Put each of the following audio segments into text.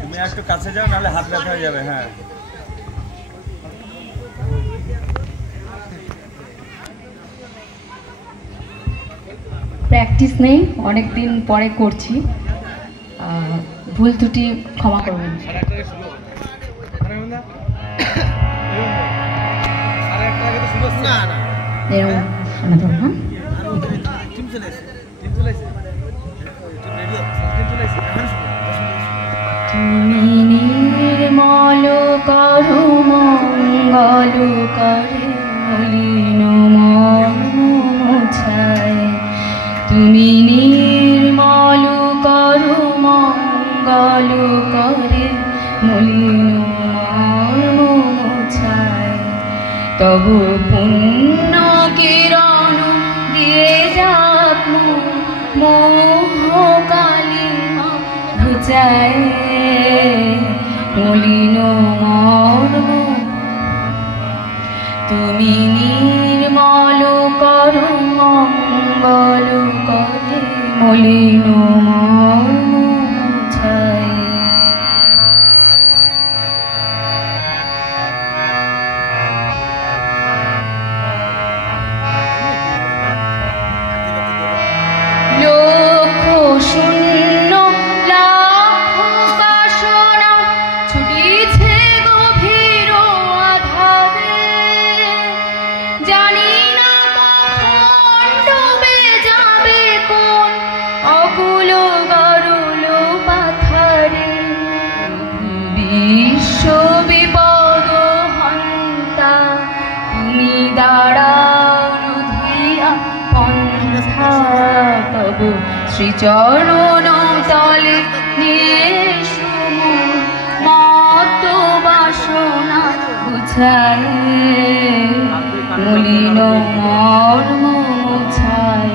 তুমি একটু কাছে যাও, নাহলে হাত ব্যথা হয়ে যাবে। হ্যাঁ, প্র্যাকটিস নেই, অনেক দিন পরে করছি, ভুল ত্রুটি ক্ষমা করবেন। তুমি নির্মল করো মঙ্গল করে মলিন মন মুছায়, তুমি নির্মল করো মঙ্গল করে মলিন মন মুছায়, তবু পুণ্য কিরণ দিয়ে যাক মোহ কালিমা ঘুচায়, মলিন মর্ম তুমি নির্মল করো মঙ্গল করে মলিন মর্ম মুছায়। লক্ষ শূন্য লাখ বাসনা ছুটিছে গভীর আধারে, জানি না কখন ডুবে যাবে কোন অকুল গরুল পাথারে, বিশ্ব বিপদ হন্তা তুমি দাঁড়াও রুধিয়া পন্থা, তবু শ্রীচরণ তলে নিয়ে মত বাসনা বুঝায়, মলিন মর্ম মুছায়,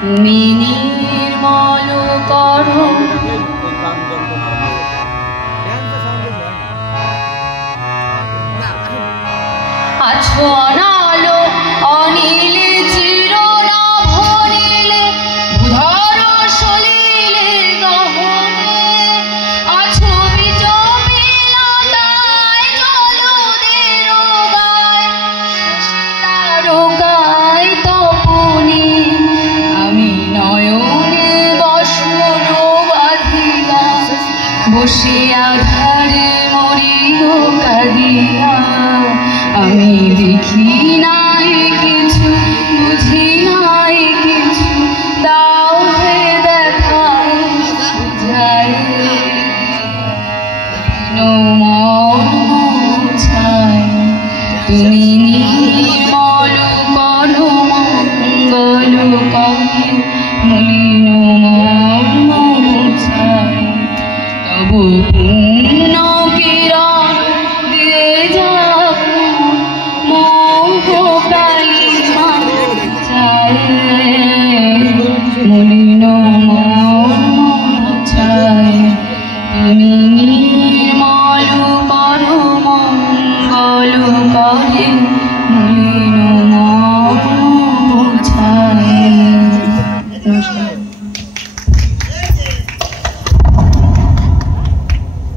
তুমি নির্মল করো আছো অনালো অনিলে চিরনভ নীলে ভূধর সলিলে গহনে, আছো বিচপিলতায় জলদের গায় শশীলার গায় তপনে, আমি নয়নে বসন বাঁধিয়া বসে আধারে মরিব কাঁদিয়া, আমি দেখি নাই কিছু বুঝি নাই কিছু, দাও হে দেখায় বুঝায়, মর্ম মুছায়, তুমি নির্মল করো মঙ্গল করে মলিন মর্ম মুছায়, তবু পুণ্য কিরণ দিয়ে যাক মোহ কালিমা ঘুচায়, মলিন মর্ম মুছায়, তুমি নির্মল করো মঙ্গল করে